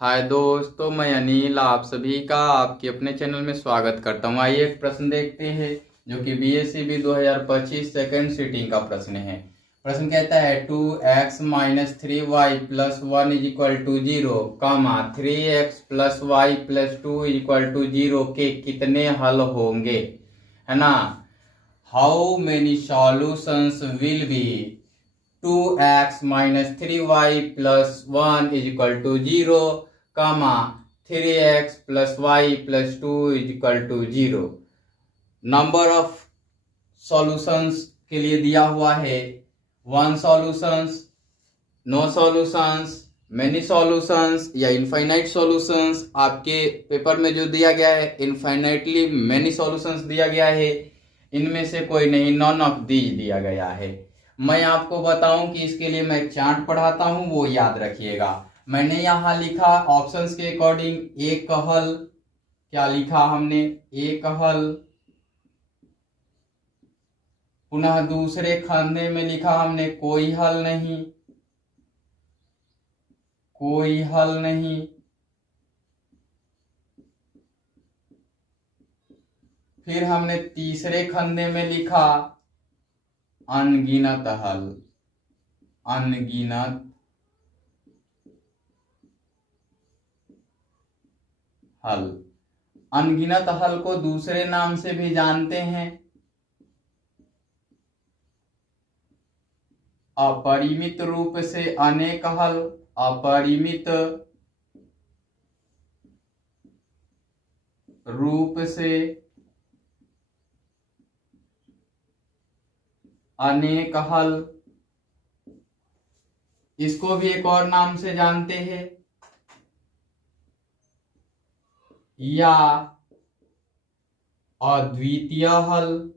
हाय दोस्तों, मैं अनिल आप सभी का आपके अपने चैनल में स्वागत करता हूँ। आइए एक प्रश्न देखते हैं जो कि BSCB 2025 सेकेंड सीटिंग का प्रश्न है। प्रश्न कहता है 2x-3y+1 is equal to 0, 3x+y+2 के कितने हल होंगे, है ना। How many solutions will be 2x-3y+1 is equal to 0, 3x+y+2 number of solutions के लिए दिया हुआ है 1 solutions, no solutions, many solutions या इनफाइनाइट सॉल्यूशंस। आपके पेपर में जो दिया गया है इनफाइनाइटली मेनी सॉल्यूशंस दिया गया है, इनमें से कोई नहीं, नॉन ऑफ दीज दिया गया है। मैं आपको बताऊं कि इसके लिए मैं चार्ट पढ़ाता हूं, वो याद रखिएगा। मैंने यहां लिखा ऑप्शंस के अकॉर्डिंग एक हल, क्या लिखा हमने, एक हल। पुनः दूसरे खाने में लिखा हमने कोई हल नहीं, कोई हल नहीं। फिर हमने तीसरे खंडे में लिखा अनगिनत हल, अनगिनत हल। अनगिनत हल को दूसरे नाम से भी जानते हैं अपरिमित रूप से अनेक हल, अपरिमित रूप से अनेक हल। इसको भी एक और नाम से जानते हैं या अद्वितीय हल,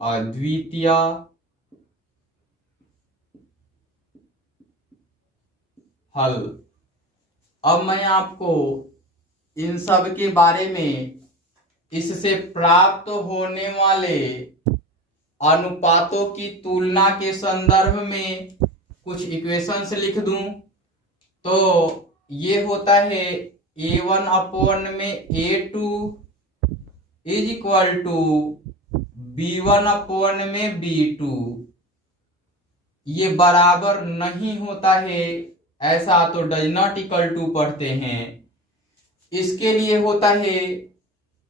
अद्वितीय हल। अब मैं आपको इन सब के बारे में, इससे प्राप्त होने वाले अनुपातों की तुलना के संदर्भ में कुछ इक्वेशंस लिख दूं। तो ये होता है A1 अपॉन में A2 is equal to B1 upon में B2। ये बराबर नहीं होता है, ऐसा तो डज नॉट इक्वल टू पढ़ते हैं। इसके लिए होता है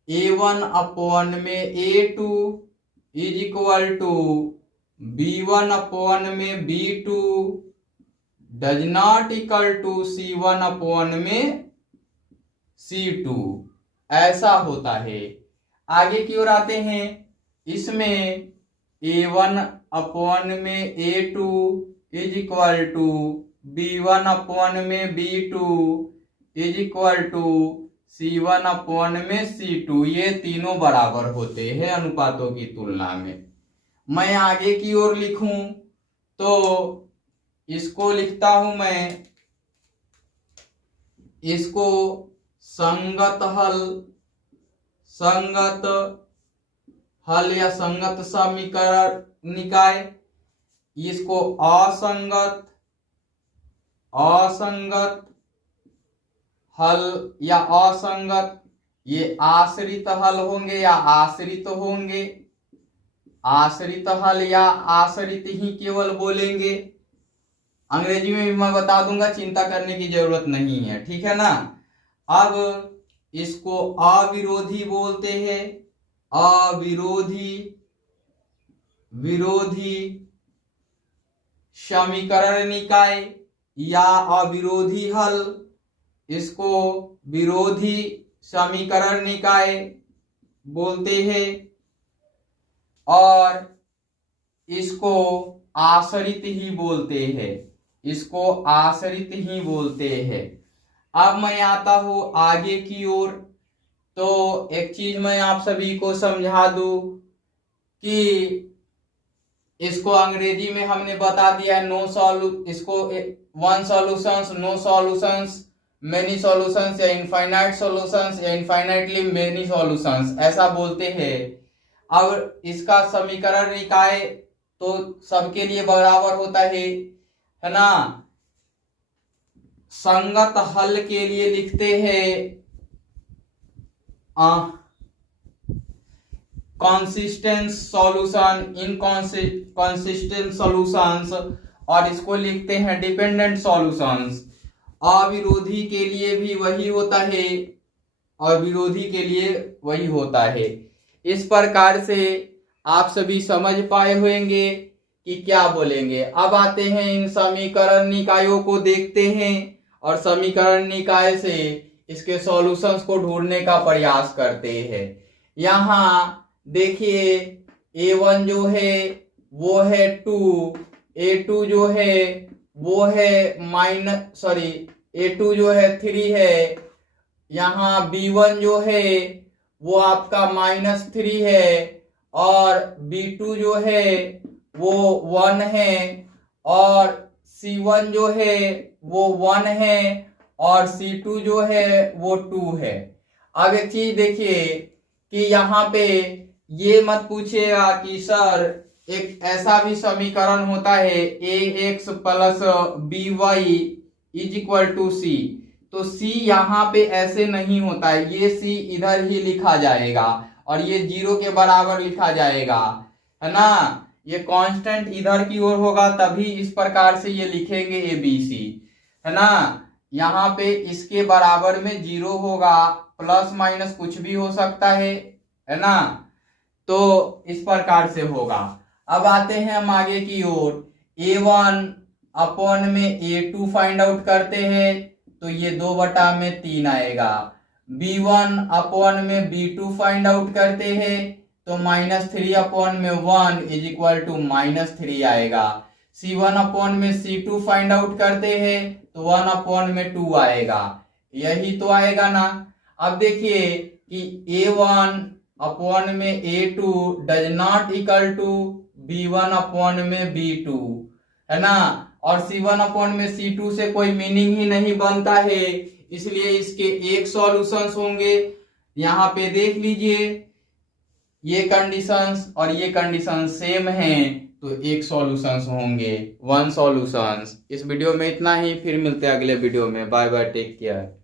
A1 अपॉन में A2 is equal to B1 upon में B2 does not equal to C1 upon में C2, ऐसा होता है। आगे की ओर आते हैं, इसमें A1 अपॉन में A2 is equal to B1 upon में B2 is equal to C1 upon में C2। ये तीनों बराबर होते हैं अनुपातों की तुलना में। मैं आगे की ओर लिखूं तो इसको लिखता हूं मैं, इसको संगत हल, संगत हल या संगत समीकरण निकाय। इसको असंगत, असंगत हल या असंगत, ये आश्रित हल होंगे या आश्रित होंगे, आश्रित हल या आश्रित ही केवल बोलेंगे। अंग्रेजी में भी मैं बता दूंगा, चिंता करने की जरूरत नहीं है, ठीक है ना। अब इसको अविरोधी बोलते हैं, अविरोधी, विरोधी समीकरण निकाय या अविरोधी हल, इसको विरोधी समीकरण निकाय बोलते हैं। और इसको आश्रित ही बोलते हैं, इसको आश्रित ही बोलते हैं। अब मैं आता हूं आगे की ओर। तो एक चीज मैं आप सभी को समझा दूं कि इसको अंग्रेजी में हमने बता दिया है नो इसको 1 solutions, no solutions, many solutions या इनफाइनाइट सॉल्यूशंस या इनफाइनाइटली मेनी सॉल्यूशंस, ऐसा बोलते हैं। अब इसका समीकरण निकाय तो सबके लिए बराबर होता है ना। संगत हल के लिए लिखते हैं consistent solution, inconsistent solutions, और इसको लिखते हैं डिपेंडेंट सॉल्यूशंस। अविरोधी के लिए भी वही होता है और विरोधी के लिए वही होता है। इस प्रकार से आप सभी समझ पाए होंगे कि क्या बोलेंगे। अब आते हैं इन समीकरण निकायों को देखते हैं और समीकरण निकाय से इसके सॉल्यूशंस को ढूंढने का प्रयास करते हैं। यहाँ देखिए A1 जो है वो है 2, A2 जो है वो है A2 जो है 3 है, यहाँ B1 जो है वो आपका -3 है और B2 जो है वो 1 है और C1 जो है वो 1 है और C2 जो है वो 2 है। अब एक चीज देखिए कि यहाँ पे ये मत पूछिएगा कि सर एक ऐसा भी समीकरण होता है ax plus by is equal to C, तो c यहाँ पे ऐसे नहीं होता है, ये c इधर ही लिखा जाएगा और ये 0 के बराबर लिखा जाएगा, है ना। ये कांस्टेंट इधर की ओर होगा तभी इस प्रकार से ये लिखेंगे abc, है ना। यहाँ पे इसके बराबर में 0 होगा, प्लस माइनस कुछ भी हो सकता है ना, तो इस प्रकार से होगा। अब आते हैं हम आगे की ओर, A1 अपॉन में A2 फाइंड आउट करते हैं तो ये 2/3 आएगा। B1 अपॉन में B2 फाइंड आउट करते हैं तो -3 अपॉन में 1 इज इक्वल टू -3 आएगा। C1 अपॉन में C2 फाइंड आउट करते हैं तो 1 अपॉन में 2 आएगा, यही तो आएगा ना। अब देखिए कि A1 अपॉन में A2 does not equal to B1 upon में B2, है ना, और C1 अपॉन में C2 से कोई मीनिंग ही नहीं बनता है, इसलिए इसके एक सॉल्यूशंस होंगे। यहाँ पे देख लीजिए ये कंडीशंस और ये कंडीशन सेम हैं तो एक सॉल्यूशंस होंगे, 1 सॉल्यूशंस। इस वीडियो में इतना ही, फिर मिलते हैं अगले वीडियो में। Bye bye, take care.